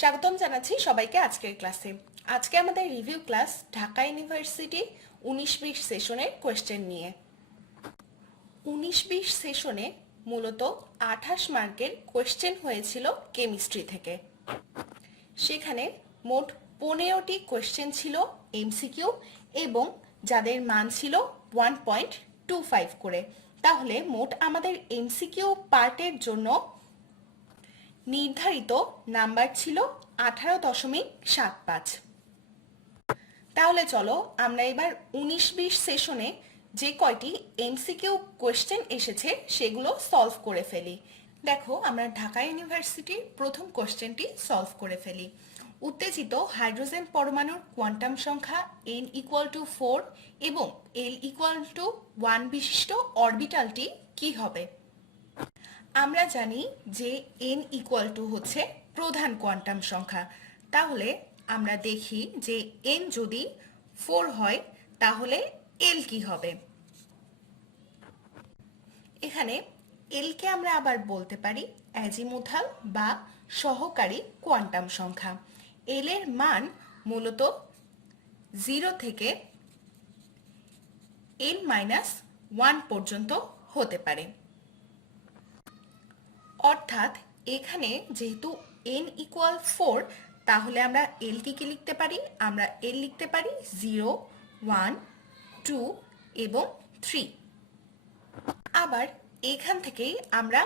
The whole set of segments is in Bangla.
স্বাগতম জানাচ্ছি সবাইকে আজকের ক্লাসে। আজকে আমাদের রিভিউ ক্লাস ঢাকা ইউনিভার্সিটি 19-20 সেশনের কোয়েশ্চেন নিয়ে। 19-20 সেশনে মূলত 28 মার্কের কোয়েশ্চেন হয়েছিল কেমিস্ট্রি থেকে। সেখানে মোট 15টি কোয়েশ্চেন ছিল এমসিকিউ এবং যাদের মান ছিল 1.25 করে। তাহলে মোট আমাদের এমসিকিউ পার্টের জন্য নির্ধারিত নাম্বার ছিল 18.75। তাহলে চলো আমরা এবার 19-20 সেশনে যে কয়টি এমসিকিউ কোয়েশ্চেন এসেছে সেগুলো সলভ করে ফেলি। দেখো, আমরা ঢাকা ইউনিভার্সিটির প্রথম কোয়েশ্চেনটি সলভ করে ফেলি। উত্তেজিত হাইড্রোজেন পরমাণুর কোয়ান্টাম সংখ্যা n=4 এবং l=1 বিশিষ্ট অরবিটালটি কি হবে? আমরা জানি যে n হচ্ছে প্রধান কোয়ান্টাম সংখ্যা। তাহলে আমরা দেখি যে n যদি 4 হয় তাহলে l কি হবে। এখানে l কে আমরা আবার বলতে পারি অ্যাজিমুথাল বা সহকারী কোয়ান্টাম সংখ্যা। l এর মান মূলত 0 থেকে n-1 পর্যন্ত হতে পারে। অর্থাৎ এখানে যেহেতু n=4 তাহলে আমরা l কে লিখতে পারি, আমরা l লিখতে পারি 0, 1, 2 এবং 3। আবার এখান থেকেই আমরা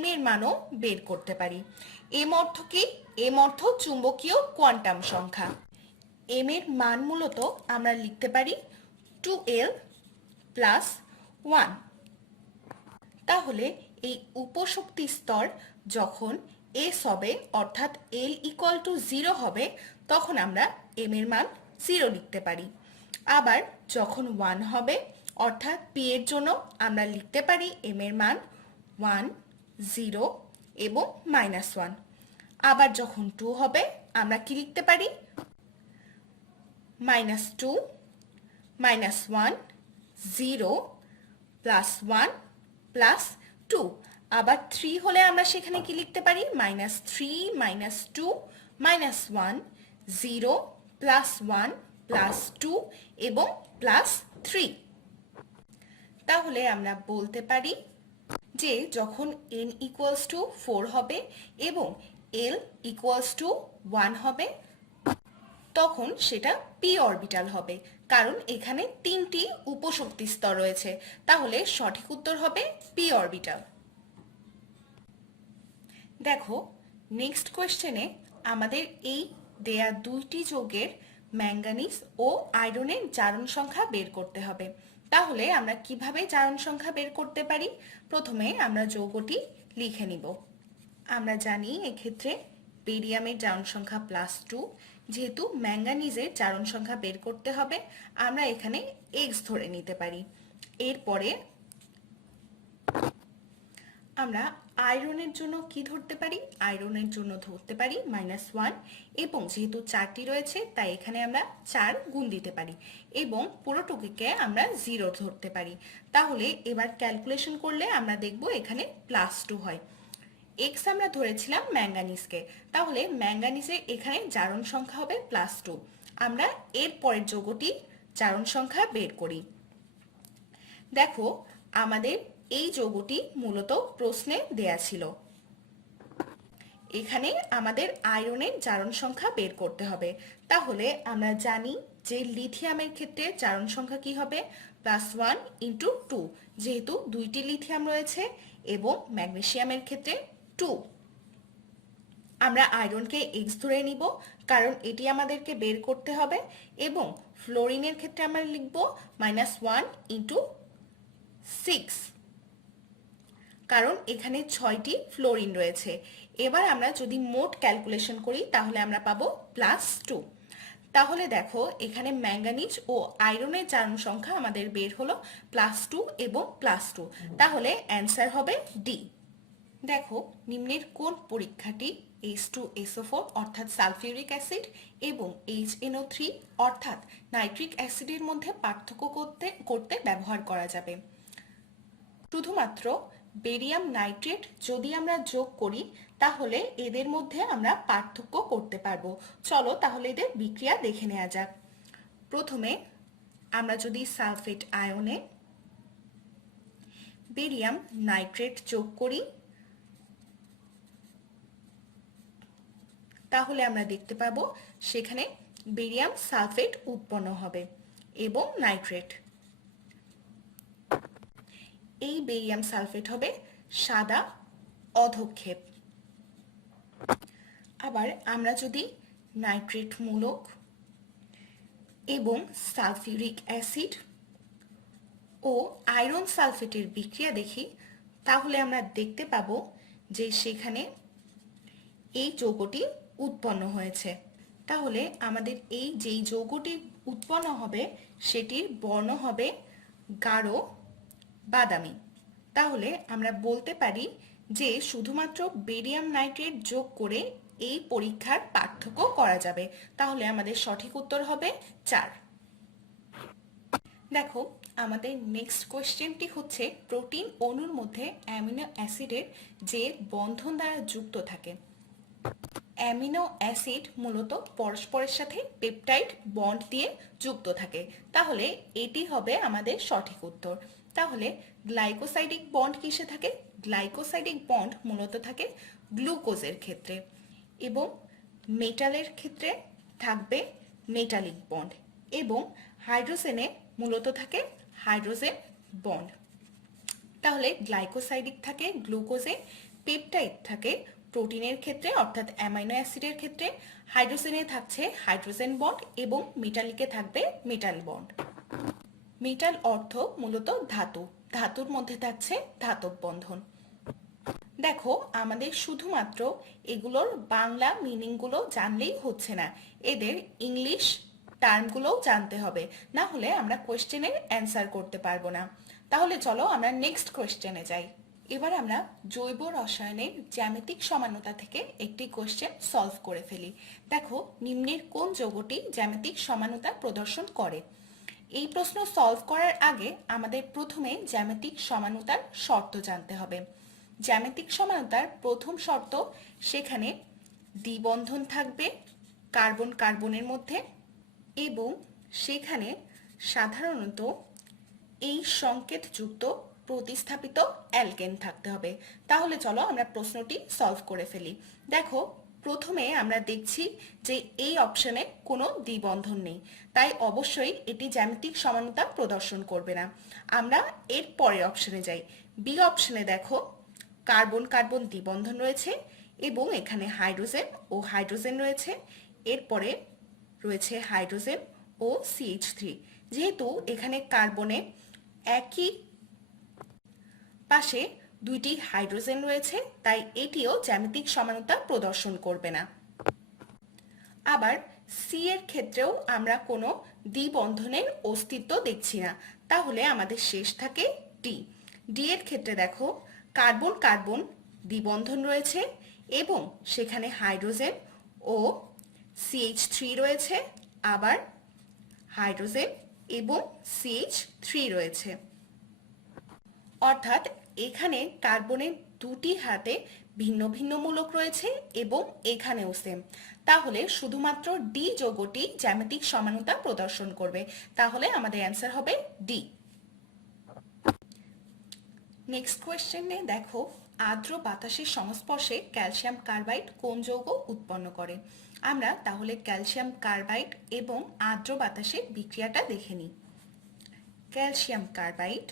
m এর মানও বের করতে পারি। m অর্থ কি? m অর্থ চুম্বকীয় কোয়ান্টাম সংখ্যা। m এর মান মূলত আমরা লিখতে পারি 2l + 1। তাহলে এই উপশক্তি স্তর যখন s হবে অর্থাৎ l=0 হবে তখন আমরা m এর মান 0 লিখতে পারি। আবার যখন 1 হবে অর্থাৎ p এর জন্য আমরা লিখতে পারি m এর মান 1, 0 এবং -1। আবার যখন 2 হবে আমরা কি লিখতে পারি? -2, -1, 0, +1, +2। আবার 3 হলে আমরা সেখানে কি লিখতে পারি? -3, -2, -1, 0, +1, +2 এবং +3। তাহলে আমরা বলতে পারি যে যখন n=4 হবে এবং l=1 হবে তখন সেটা p অরবিটাল হবে, কারণ এখানে 3টি উপশক্তি স্তর রয়েছে। তাহলে সঠিক উত্তর হবে p অরবিটাল। দেখো, নেক্সট কোয়েশ্চেনে আমাদের এই দেয়া দুইটি যৌগের ম্যাঙ্গানিজ ও আয়রনের জারণ সংখ্যা বের করতে হবে। তাহলে আমরা কিভাবে জারণ সংখ্যা বের করতে পারি? প্রথমে আমরা যৌগটি লিখে নিব। আমরা জানি এক্ষেত্রে বেরিয়ামের জারণ সংখ্যা +2। যেহেতু ম্যাঙ্গানিজের জারণ সংখ্যা বের করতে হবে আমরা এখানে x ধরে নিতে পারি। এরপরে আমরা আয়রনের জন্য কি ধরতে পারি? আয়রনের জন্য ধরতে পারি -1 এবং যেহেতু 4টি রয়েছে তাই এখানে আমরা 4 গুণ দিতে পারি এবং পুরোটুকুকে আমরা 0 ধরতে পারি। তাহলে এবার ক্যালকুলেশন করলে আমরা দেখব এখানে +2 হয়। x আমরা ধরেছিলাম ম্যাঙ্গানিজকে, তাহলে ম্যাঙ্গানিজের এখানে জারণ সংখ্যা হবে +2। আমরা এর পরের যৌগটি জারণ সংখ্যা বের করি। দেখো, আমাদের এই যৌগটি মূলত প্রশ্নে দেয়া ছিল। এখানে আমাদের আয়রনের জারণ সংখ্যা বের করতে হবে। তাহলে আমরা জানি যে লিথিয়ামের ক্ষেত্রে জারণ সংখ্যা কি হবে? +1 × 2, যেহেতু দুইটি লিথিয়াম রয়েছে, এবং ম্যাগনেসিয়ামের ক্ষেত্রে 2। আমরা আয়রনকে x ধরে নিব কারণ এটি আমাদেরকে বের করতে হবে, এবং ফ্লোরিনের ক্ষেত্রে আমরা লিখব -1 × 6 কারণ এখানে 6টি ফ্লোরিন রয়েছে। এবার আমরা যদি মোট ক্যালকুলেশন করি তাহলে আমরা পাবো +2। তাহলে দেখো, এখানে ম্যাঙ্গানিজ ও আয়রনের জারণ সংখ্যা আমাদের বের হলো +2 এবং +2। তাহলে অ্যান্সার হবে ডি। দেখো, নিম্নের কোন পরীক্ষাটি H2SO4 অর্থাৎ সালফিউরিক অ্যাসিড এবং HNO3 অর্থাৎ নাইট্রিক অ্যাসিডের মধ্যে পার্থক্য করতে ব্যবহার করা যাবে? শুধুমাত্র বেরিয়াম নাইট্রেট যদি আমরা যোগ করি তাহলে এদের মধ্যে আমরা পার্থক্য করতে পারবো। চলো তাহলে এদের বিক্রিয়া দেখে নেওয়া যাক। প্রথমে আমরা যদি সালফেট আয়নে বেরিয়াম নাইট্রেট যোগ করি তাহলে আমরা দেখতে পাবো সেখানে বেরিয়াম সালফেট উৎপন্ন হবে এবং নাইট্রেট। এই বেরিয়াম সালফেট হবে সাদা অধঃক্ষেপ। আবার আমরা যদি নাইট্রেট মূলক এবং সালফিউরিক অ্যাসিড ও আয়রন সালফেটের বিক্রিয়া দেখি তাহলে আমরা দেখতে পাবো যে সেখানে এই যৌগটি উৎপন্ন হয়েছে। তাহলে আমাদের এই যেই যৌগটি উৎপন্ন হবে সেটির বর্ণ হবে গাঢ় বাদামি। তাহলে আমরা বলতে পারি যে শুধুমাত্র বেরিয়াম নাইট্রেট যোগ করে এই পরীক্ষার পার্থক্য করা যাবে। তাহলে আমাদের সঠিক উত্তর হবে 4। দেখো আমাদের নেক্সট কোয়েশ্চেনটি হচ্ছে প্রোটিন অণুর মধ্যে অ্যামিনো অ্যাসিডের যে বন্ধন দ্বারা যুক্ত থাকে। অ্যামিনো অ্যাসিড মূলত পরস্পরের সাথে পেপটাইড বন্ড দিয়ে যুক্ত থাকে। তাহলে এটি হবে আমাদের সঠিক উত্তর। তাহলে গ্লাইকোসাইডিক বন্ড কিসে থাকে? গ্লাইকোসাইডিক বন্ড মূলত থাকে গ্লুকোজের ক্ষেত্রে এবং মেটালের ক্ষেত্রে থাকবে মেটালিক বন্ড এবং হাইড্রোজেনে মূলত থাকে হাইড্রোজেন বন্ড। তাহলে গ্লাইকোসাইডিক থাকে গ্লুকোজে, পেপটাইড থাকে প্রোটিনের ক্ষেত্রে অর্থাৎ অ্যামাইনো অ্যাসিডের ক্ষেত্রে, হাইড্রোজেনে থাকছে হাইড্রোজেন বন্ড এবং মেটালিকে থাকবে মেটাল বন্ড। মেটাল অর্থ মূলত ধাতু, ধাতুর মধ্যে থাকছে ধাতব বন্ধন। দেখো আমাদের শুধুমাত্র এগুলোর বাংলা মিনিংগুলো জানলেই হচ্ছে না, এদের ইংলিশ টার্মগুলোও জানতে হবে, না হলে আমরা কোয়েশ্চেনের অ্যান্সার করতে পারবো না। তাহলে চলো আমরা নেক্সট কোয়েশ্চেনে যাই। এবার আমরা জৈব রসায়নের জ্যামিতিক সমানতা থেকে একটি কোয়েশ্চেন সলভ করে ফেলি। দেখো নিম্নের কোন যৌগটি জ্যামিতিক সমানতা প্রদর্শন করে? এই প্রশ্ন সলভ করার আগে আমাদের প্রথমে জ্যামিতিক সমানতার শর্ত জানতে হবে। জ্যামিতিক সমানতার প্রথম শর্ত, সেখানে দ্বিবন্ধন থাকবে কার্বন কার্বনের মধ্যে এবং সেখানে সাধারণত এই সংকেতযুক্ত প্রতিস্থাপিত অ্যালকেন থাকতে হবে। তাহলে চলো আমরা প্রশ্নটি সলভ করে ফেলি। দেখো প্রথমে আমরা দেখছি যে এই অপশনে কোনো দ্বিবন্ধন নেই, তাই অবশ্যই এটি জ্যামিতিক সমানতা প্রদর্শন করবে না। আমরা এর পরের অপশনে যাই। বি অপশনে দেখো কার্বন কার্বন দ্বিবন্ধন রয়েছে এবং এখানে হাইড্রোজেন ও হাইড্রোজেন রয়েছে, এরপরে রয়েছে হাইড্রোজেন ও CH3। যেহেতু এখানে কার্বনে একই পাশে দুইটি হাইড্রোজেন রয়েছে তাই এটিও জ্যামিতিক সমানতা প্রদর্শন করবে না। আবার সি এর ক্ষেত্রেও আমরা কোনো দ্বিবন্ধনের অস্তিত্ব দেখছি না, তাহলে আমাদের শেষ থাকে ডি। ডি এর ক্ষেত্রে দেখো কার্বন কার্বন দ্বিবন্ধন রয়েছে এবং সেখানে হাইড্রোজেন ও CH3 রয়েছে, আবার হাইড্রোজেন এবং CH3 রয়েছে, অর্থাৎ এখানে কার্বনের দুটি হাতে ভিন্ন ভিন্ন মূলক রয়েছে এবং এখানেও সেম। তাহলে শুধুমাত্র ডি যৌগটি জ্যামিতিক সমানতা প্রদর্শন করবে, তাহলে আমাদের অ্যান্সার হবে ডি। নেক্সট কোয়েশ্চেনে দেখো আর্দ্র বাতাসের সংস্পর্শে ক্যালসিয়াম কার্বাইড কোন যৌগ উৎপন্ন করে? আমরা তাহলে ক্যালসিয়াম কার্বাইড এবং আর্দ্র বাতাসের বিক্রিয়াটা দেখে নিই। ক্যালসিয়াম কার্বাইড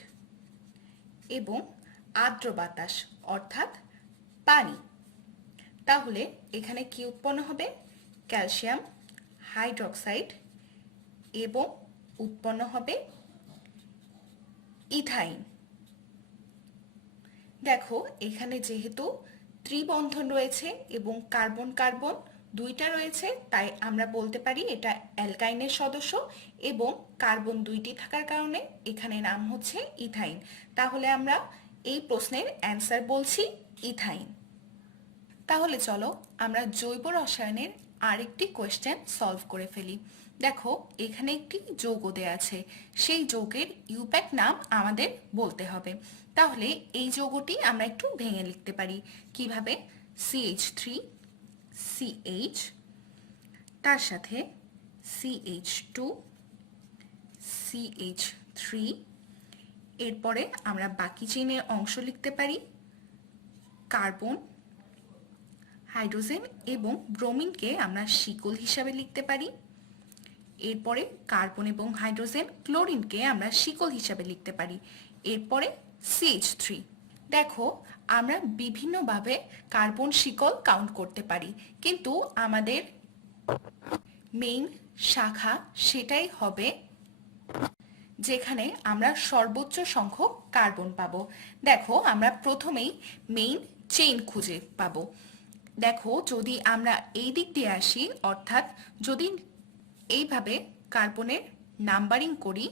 এবং আর্দ্র বাতাস অর্থাৎ পানি, তাহলে এখানে কি উৎপন্ন হবে? ক্যালসিয়াম হাইড্রক্সাইড এবং উৎপন্ন হবে ইথাইন। দেখো এখানে যেহেতু ত্রিবন্ধন রয়েছে এবং কার্বন কার্বন দুইটা রয়েছে তাই আমরা বলতে পারি এটা অ্যালকাইনের সদস্য এবং কার্বন দুইটি থাকার কারণে এখানে নাম হচ্ছে ইথাইন। তাহলে আমরা এই প্রশ্নের অ্যান্সার বলছি ইথাইন। তাহলে চলো আমরা জৈব রসায়নের আরেকটি কোয়েশ্চেন সলভ করে ফেলি। দেখো এখানে একটি যৌগ দেয়া আছে, সেই যৌগের ইউপ্যাক নাম আমাদের বলতে হবে। তাহলে এই যৌগটি আমরা একটু ভেঙে লিখতে পারি। কিভাবে? CH3 CH, তার সাথে CH2 CH3, এরপরে আমরা বাকি চেইনের অংশ লিখতে পারি কার্বন, হাইড্রোজেন এবং ব্রোমিনকে আমরা শিকল হিসাবে লিখতে পারি। এরপরে কার্বন এবং হাইড্রোজেন, ক্লোরিনকে আমরা শিকল হিসাবে লিখতে পারি। এরপরে CH3। দেখো আমরা বিভিন্নভাবে কার্বন শিকল কাউন্ট করতে পারি, কিন্তু আমাদের মেইন শাখা সেটাই হবে যেখানে আমরা সর্বোচ্চ সংখ্যক কার্বন পাবো। দেখো আমরা প্রথমেই মেইন চেইন খুঁজে পাবো। দেখো যদি আমরা এই দিক দিয়ে আসি, অর্থাৎ যদি এইভাবে কার্বনের নাম্বারিং করি,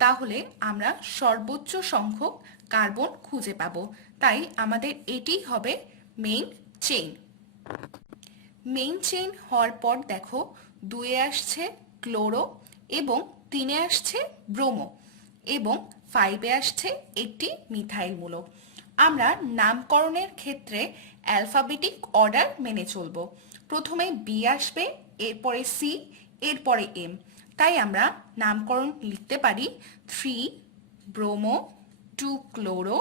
তাহলে আমরা সর্বোচ্চ সংখ্যক কার্বন খুঁজে পাবো। তাই আমাদের এটি হবে মেইন চেইন। মেইন চেইন হওয়ার পর দেখো 2-এ আসছে ক্লোরো এবং 3-এ আসছে ব্রোমো এবং 5-এ আসছে একটি মিথাইল মূলক। আমরা নামকরণের ক্ষেত্রে অ্যালফাবেটিক অর্ডার মেনে চলব। প্রথমে বি আসবে, এরপরে সি, এরপরে এম। তাই আমরা নামকরণ লিখতে পারি 3 ব্রোমো, 2 ক্লোরো,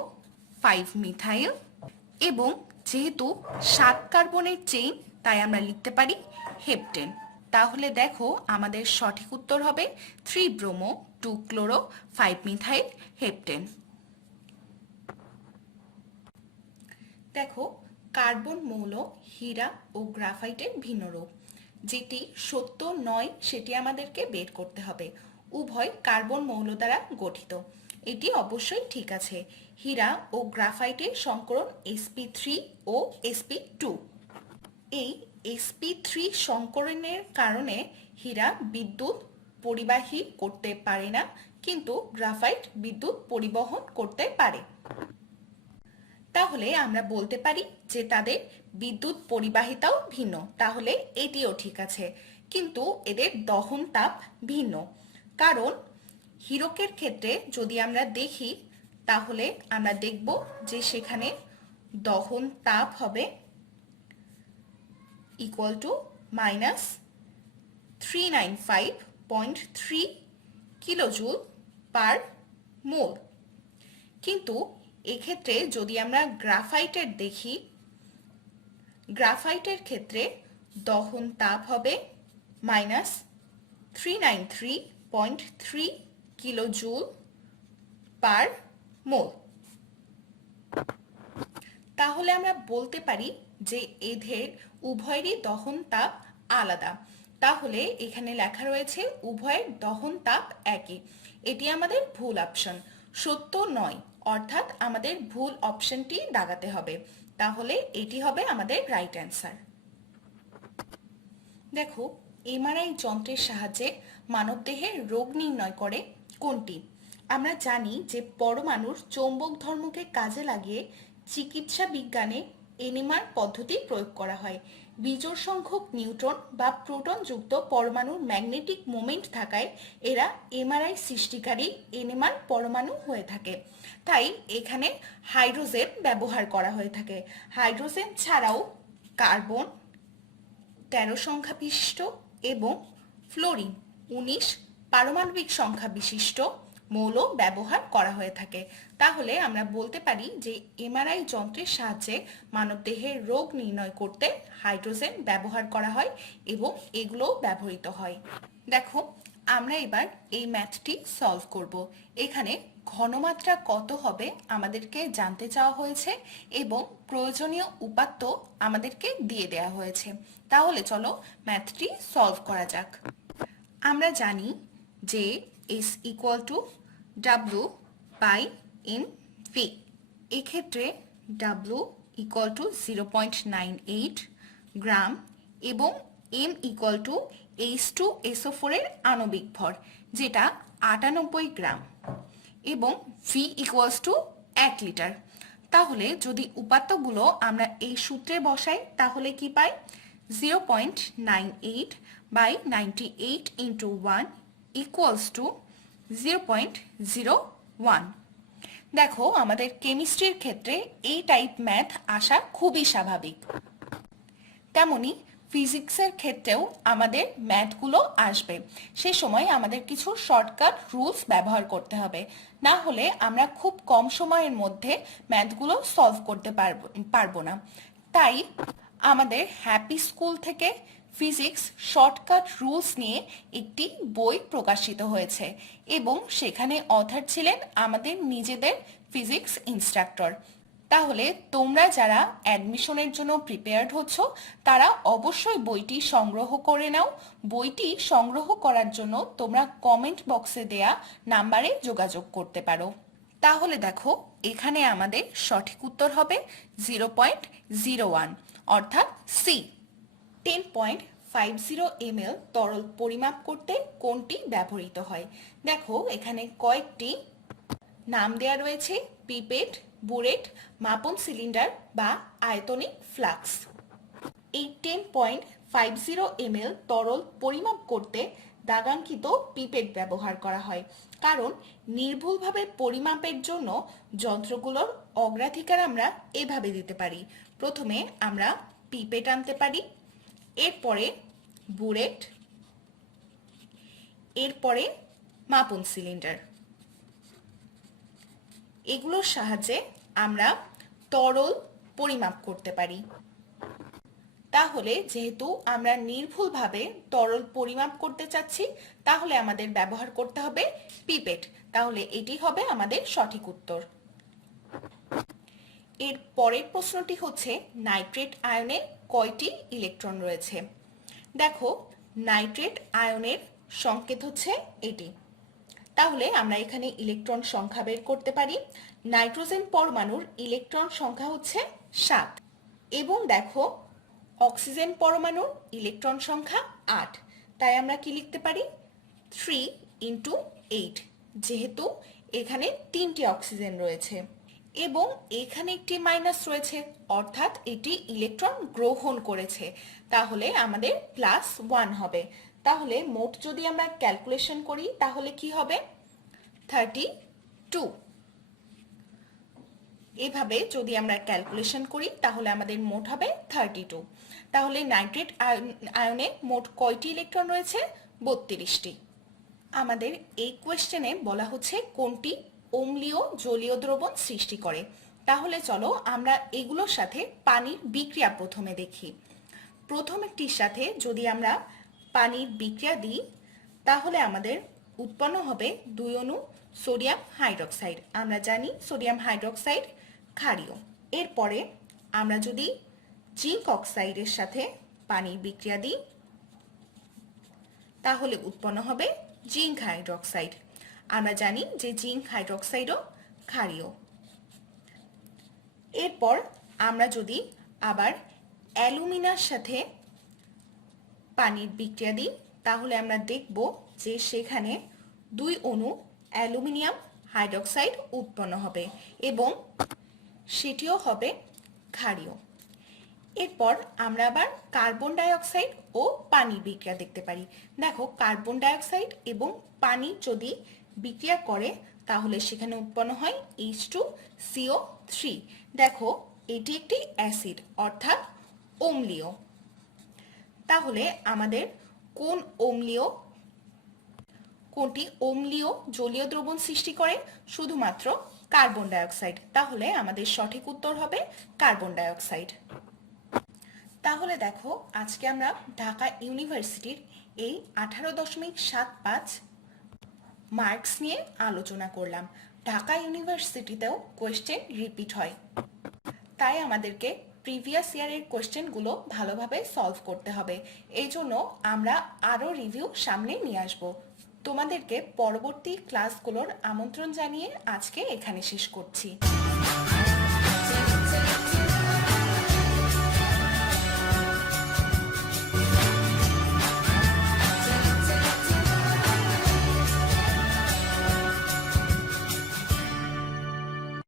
5 মিথাইল এবং যেহেতু 7 কার্বনের চেইন তাই আমরা লিখতে পারি হেপটেন। তাহলে দেখো আমাদের সঠিক উত্তর হবে 3 ব্রোমো, 2 ক্লোরো, 5 মিথাইল হেপটেন। দেখো কার্বন মৌল হীরা ও গ্রাফাইটের ভিন্ন রূপ। যেটি সত্য নয় সেটি আমাদেরকে বের করতে হবে। উভয় কার্বন মৌল দ্বারা গঠিত, এটি অবশ্যই ঠিক আছে। হীরা ও গ্রাফাইটের সংকরণ sp3 ও sp2। এই sp3 সংকরণের কারণে হীরা বিদ্যুৎ পরিবাহী করতে পারে না, কিন্তু গ্রাফাইট বিদ্যুৎ পরিবহন করতে পারে। তাহলে আমরা বলতে পারি যে তাদের বিদ্যুৎ পরিবাহিতাও ভিন্ন। তাহলে এটিও ঠিক আছে, কিন্তু এদের দহন তাপ ভিন্ন। কারণ হীরকের ক্ষেত্রে যদি আমরা দেখি, তাহলে আমরা দেখব যে সেখানে দহন তাপ হবে ইকুয়াল টু -395.3 কিলোজুল পার মোল। কিন্তু এক্ষেত্রে যদি আমরা গ্রাফাইটের দেখি, গ্রাফাইটের ক্ষেত্রে দহন তাপ হবে -393.3 কিলোজুল পার মোল। তাহলে আমরা বলতে পারি যে এদের উভয়েরই দহন তাপ আলাদা। তাহলে এখানে লেখা রয়েছে উভয়ের দহন তাপ একই। এটি আমাদের ভুল অপশন, সত্য নয়, অর্থাৎ আমাদের ভুল অপশনটি দাগাতে হবে। তাহলে এটি হবে আমাদের রাইট অ্যান্সার। দেখো এমআরআই যন্ত্রের সাহায্যে মানবদেহের রোগ নির্ণয় করে কোনটি? আমরা জানি যে পরমাণুর চৌম্বক ধর্মকে কাজে লাগিয়ে চিকিৎসা বিজ্ঞানে এনএমআর পদ্ধতি প্রয়োগ করা হয়। বিজোড় সংখ্যক নিউট্রন বা প্রোটন যুক্ত পরমাণুর ম্যাগনেটিক মোমেন্ট থাকায় এরা এমআরআই সৃষ্টিকারী এনএমআর পরমাণু হয়ে থাকে। তাই এখানে হাইড্রোজেন ব্যবহার করা হয়ে থাকে। হাইড্রোজেন ছাড়াও কার্বন 13 সংখ্যা বিশিষ্ট এবং ফ্লোরিন 19 পারমাণবিক সংখ্যা বিশিষ্ট মৌল ব্যবহার করা হয়ে থাকে। তাহলে আমরা বলতে পারি যে এমআরআই যন্ত্রের সাহায্যে মানবদেহের রোগ নির্ণয় করতে হাইড্রোজেন ব্যবহার করা হয় এবং এগুলো ব্যবহৃত হয়। দেখো আমরা এবার এই ম্যাথটি সলভ করব। এখানে ঘনমাত্রা কত হবে আমাদেরকে জানতে চাওয়া হয়েছে এবং প্রয়োজনীয় উপাত্ত আমাদেরকে দিয়ে দেওয়া হয়েছে। তাহলে চলো ম্যাথটি সলভ করা যাক। আমরা জানি যে S equal to W by NV। এক্ষেত্রে W ইকুয়াল টু 0.98 গ্রাম এবং M ইকুয়াল টু H2SO4 এর আণবিক ভর, যেটা 98 গ্রাম, এবং V ইকুয়ালস টু 1 লিটার। তাহলে যদি উপাত্তগুলো আমরা এই সূত্রে বসাই তাহলে কি পাই? 0.98 বাই 98 ইন্টু 1 ইকুয়ালস টু 0.01। দেখো আমাদের কেমিস্ট্রির ক্ষেত্রে এই টাইপ ম্যাথ আসা খুবই স্বাভাবিক। তেমনি ফিজিক্সের ক্ষেত্রেও আমাদের ম্যাথগুলো আসবে, সে সময় আমাদের কিছু শর্টকাট রুলস ব্যবহার করতে হবে, না হলে আমরা খুব কম সময়ের মধ্যে ম্যাথগুলো সলভ করতে পারবো না। তাই আমাদের হ্যাপি স্কুল থেকে ফিজিক্স শর্টকাট রুলস নিয়ে একটি বই প্রকাশিত হয়েছে এবং সেখানে অথর ছিলেন আমাদের নিজেদের ফিজিক্স ইনস্ট্রাক্টর। তাহলে তোমরা যারা অ্যাডমিশনের জন্য প্রিপেয়ার্ড হচ্ছ তারা অবশ্যই বইটি সংগ্রহ করে নাও। বইটি সংগ্রহ করার জন্য তোমরা কমেন্ট বক্সে দেয়া নাম্বারে যোগাযোগ করতে পারো। তাহলে দেখো এখানে আমাদের সঠিক উত্তর হবে 0.01 অর্থাৎ সি। 10.50 ml তরল পরিমাপ করতে কোনটি ব্যবহৃত হয়? দেখো এখানে কয়েকটি নাম দেয়া রয়েছে, পিপেট, বুরেট, মাপন সিলিন্ডার বা আয়তনিক ফ্লাক্স। এই 10.50 ml তরল পরিমাপ করতে দাগাঙ্কিত পিপেট ব্যবহার করা হয়, কারণ নির্ভুলভাবে পরিমাপের জন্য যন্ত্রগুলোর অগ্রাধিকার আমরা এভাবে দিতে পারি। প্রথমে আমরা পিপেট আনতে পারি, এরপরে বুরেট, এরপরে মাপন সিলিন্ডার। এগুলোর সাহায্যে আমরা তরল পরিমাপ করতে পারি। তাহলে যেহেতু আমরা নির্ভুলভাবে তরল পরিমাপ করতে চাচ্ছি, তাহলে আমাদের ব্যবহার করতে হবে পিপেট। তাহলে এটি হবে আমাদের সঠিক উত্তর। এর পরের প্রশ্নটি হচ্ছে নাইট্রেট আয়নে কয়টি ইলেকট্রন রয়েছে? দেখো নাইট্রেট আয়নের সংকেত হচ্ছে এটি। তাহলে আমরা এখানে ইলেকট্রন সংখ্যা বের করতে পারি। নাইট্রোজেন পরমাণুর ইলেকট্রন সংখ্যা হচ্ছে 7 এবং দেখো অক্সিজেন পরমাণুর ইলেকট্রন সংখ্যা 8। তাই আমরা কি লিখতে পারি? 3 × 8, যেহেতু এখানে 3টি অক্সিজেন রয়েছে এবং এখানে একটি মাইনাস রয়েছে, অর্থাৎ এটি ইলেকট্রন গ্রহণ করেছে, তাহলে আমাদের +1 হবে। তাহলে মোট যদি আমরা ক্যালকুলেশন করি তাহলে কি হবে? 32। এভাবে যদি আমরা ক্যালকুলেশন করি তাহলে আমাদের মোট হবে 32। তাহলে নাইট্রেট আয়নে মোট কয়টি ইলেকট্রন রয়েছে? 32টি। আমাদের এই কোয়েশ্চেনে বলা হচ্ছে কোনটি অম্লীয় জলীয় দ্রবণ সৃষ্টি করে। তাহলে চলো আমরা এগুলোর সাথে পানির বিক্রিয়া প্রথমে দেখি। প্রথম একটির সাথে যদি আমরা পানির বিক্রিয়া দিই তাহলে আমাদের উৎপন্ন হবে 2 অণু সোডিয়াম হাইড্রক্সাইড। আমরা জানি সোডিয়াম হাইড্রক্সাইড ক্ষারীয়। এরপরে আমরা যদি জিঙ্ক অক্সাইডের সাথে পানির বিক্রিয়া দিই তাহলে উৎপন্ন হবে জিঙ্ক হাইড্রক্সাইড। আমরা জানি যে জিঙ্ক হাইড্রক্সাইডও ক্ষারীয়। এরপর আমরা যদি আবার অ্যালুমিনার সাথে পানির বিক্রিয়া দিই তাহলে আমরা দেখব যে সেখানে 2 অণু অ্যালুমিনিয়াম হাইড্রক্সাইড উৎপন্ন হবে এবং সেটিও হবে ক্ষারীয়। এরপর আমরা আবার কার্বন ডাই অক্সাইড ও পানির বিক্রিয়া দেখতে পারি। দেখো কার্বন ডাই অক্সাইড এবং পানি যদি বিক্রিয়া করে তাহলে সেখানে উৎপন্ন হয় H2CO3। দেখো এটি একটি অ্যাসিড অর্থাৎ অম্লীয়। তাহলে আমাদের কোনটি অম্লীয় জলীয় দ্রবণ সৃষ্টি করে? শুধুমাত্র কার্বন ডাই অক্সাইড। তাহলে আমাদের সঠিক উত্তর হবে কার্বন ডাই অক্সাইড। তাহলে দেখো আজকে আমরা ঢাকা ইউনিভার্সিটির এই 18.75 মার্কস নিয়ে আলোচনা করলাম। ঢাকা ইউনিভার্সিটিতেও কোয়েশ্চেন রিপিট হয়, তাই আমাদেরকে প্রিভিয়াস ইয়ারের কোয়েশ্চেনগুলো ভালোভাবে সলভ করতে হবে। এই জন্য আমরা আরও রিভিউ সামনে নিয়ে আসব। তোমাদেরকে পরবর্তী ক্লাসগুলোর আমন্ত্রণ জানিয়ে আজকে এখানে শেষ করছি।